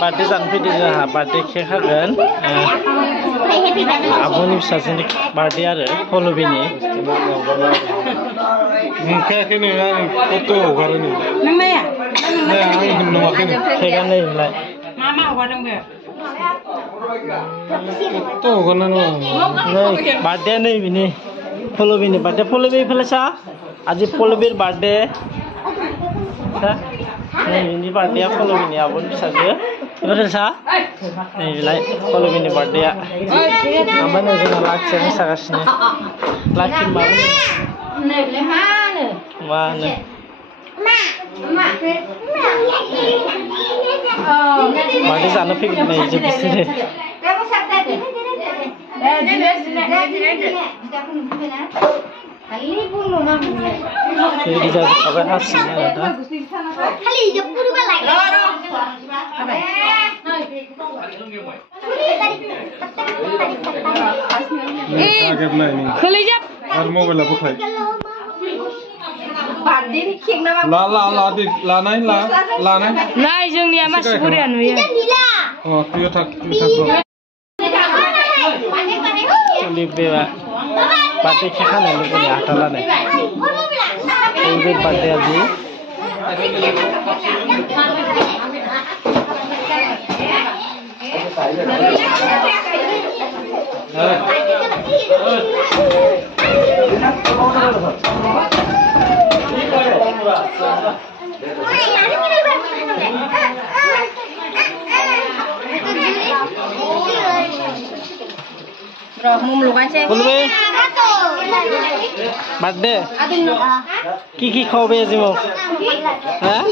Party जानो फैदों जोंहा पार्टी केक हागोन आब'नि फिसाजोनि पार्टी आरो फलबिनि नुखायाखै नो आं फट' हगारो नो नों नाया आं नुवाखै नो केकआ नैलाय मा हगारदों बे फट' हगारनानै नै बार्थडे नै बिनि फलबिनि बार्थडे फलबि फैलासा আজি फलबिर बार्थडे नै बिनि बार्थडेआ फलबिनि आब'नि फिसाजो फैलासा नै बिलाय फलबिनि बार्थडेआ ओमफ्राय नै जोंना लाखिया मोसागासिनो लाखि मानो बार्थडे जानो फैगोन नै जे बिसोरो jadi jadi apa hasilnya ada kelejap आरो मबाइला बोखाय लानाय नाय जोंनिया मासि बुरिया नुयो अ तुयो थाक Libewa pakai cekan yang punya hatalan nih. Ini pakai aja. Bro, mau melukan sih. Boleh. Birthday. Kiki kau beli mau? Hah?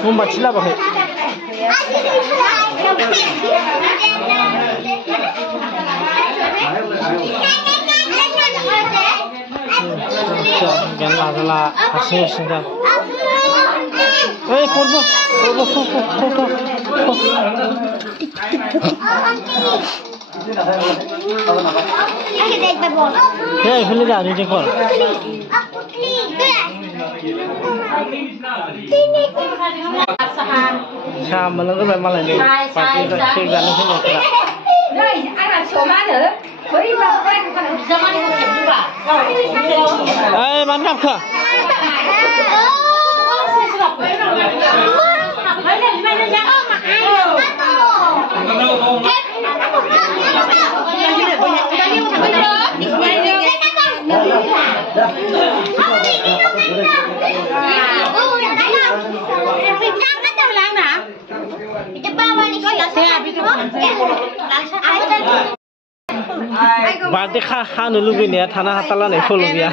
Mau baca lah boh. Jangan lah hasil sudah. Purbo. Pilih dah ni cekor. Sama lah tu memang lah ni. Parti cek jalan sini tak. Mantap ke? Batik kan dulu gini ya tanah hatalan itu lu ya.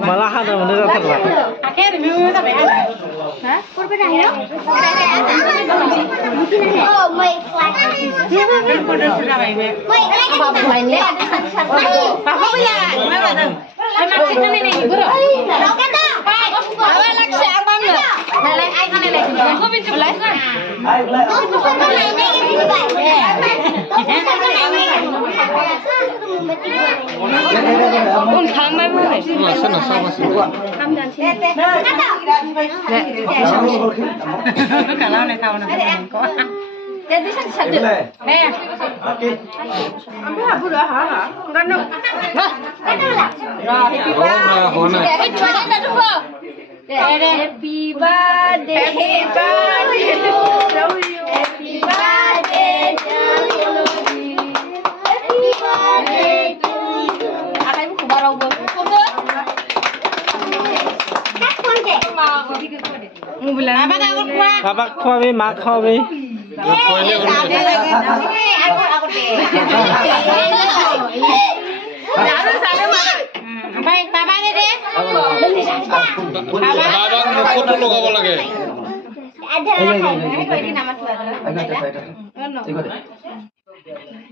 Malah ada mana jatuh lah. Akhirnya memang tak bayar. Hah? Kurang ya? Oh, my God. Kurang sudah bayar. Apa bayar? Apa bayar? Mana tu? Mana kita ni guru? Roket dah. Awak nak siapa mana? Nilai ai kan nilai. Kau pinjam nilai kan? Un kamar mana? Sana sama sih. Kamdan sini. Kalau nak tahu nak kau. Jadi satu. Eh. Ambil apa dah? Enggak nak. Happy birthday. Happy birthday to you. Happy birthday to you. Happy birthday to you. Akan buku baru buku. Bapak kau be, mak kau be. Baik, Papa ni deh. Abang foto लगावा लगे. Ini nama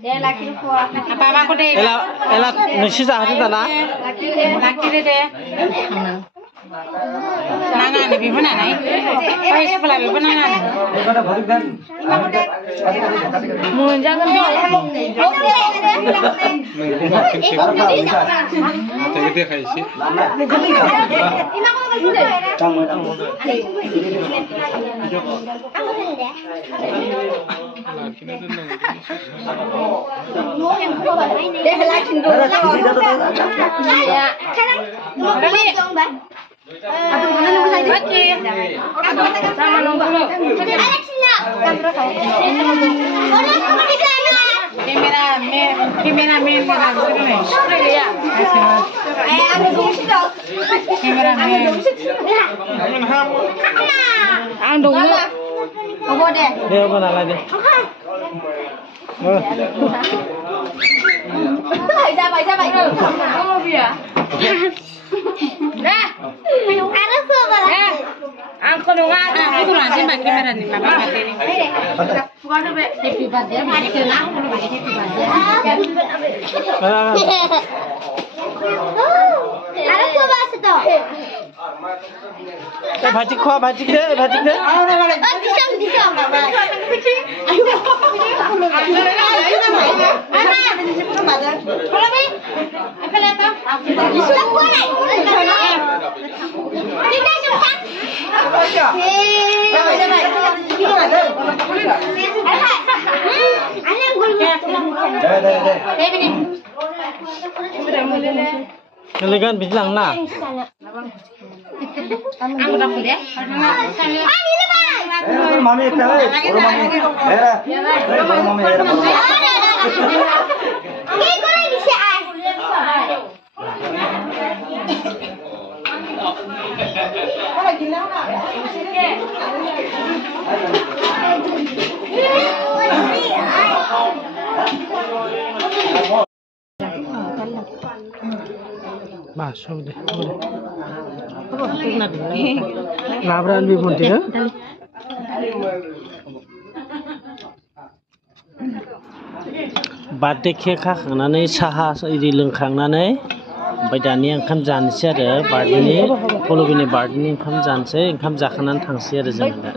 laki lu kuat. Apa aku deh? Ela nasi jahat tu na? Laki deh. नाङा नै बेबो नानाय बायसफोरा बेबो नाङा मोनजागोन दे नोंखौ बांसिन देखाय एसे लाखिना आं दङ Apa deh? Dia apa nak lagi? Baik. Kamu biar. Dah. Harus apa lagi? Aku nunggu aku langsung pakai kamera nih, mama pakai ini. Bukan apa? Happy birthday, mari kita happy birthday. Harus apa itu? Bajik kau, bajik deh. Disam. Kalian bilang nak. Aku dah boleh. Mami pele, orang mami, era, orang mami era. Ini korang bisa. Masuk deh. Labran bi bunti kan? Birthday cake खाखांनानै साहा इरि लोंखांनानै ओमफ्राय दानि ओंखाम जानोसै आरो बार्थडेनि पलबिनि बार्थडेनि ओंखाम जानोसै ओंखाम जाखांनानै थांसै आरो जों दा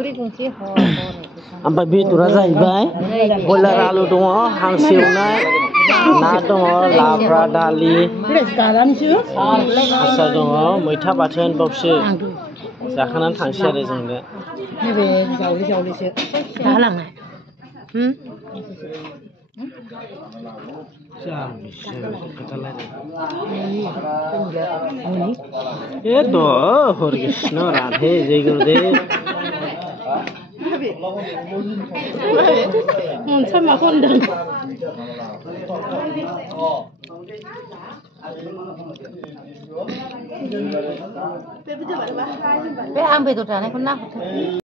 ओमफ्राय बेदरा जाहैबाय बयलार आलु दङ हांसो एवनाय ना दङ लाब्रा दालि आसार दङ मैथा बाथोन बावसो जाखांनानै थांसै आरो जों दा नैबे जावलिसो दा लांनाय ये तो हरे कृष्ण राधे जय गुरुदेव मोनसे माखौ होनदों बे आं बेदर जानायखौ नाहरदों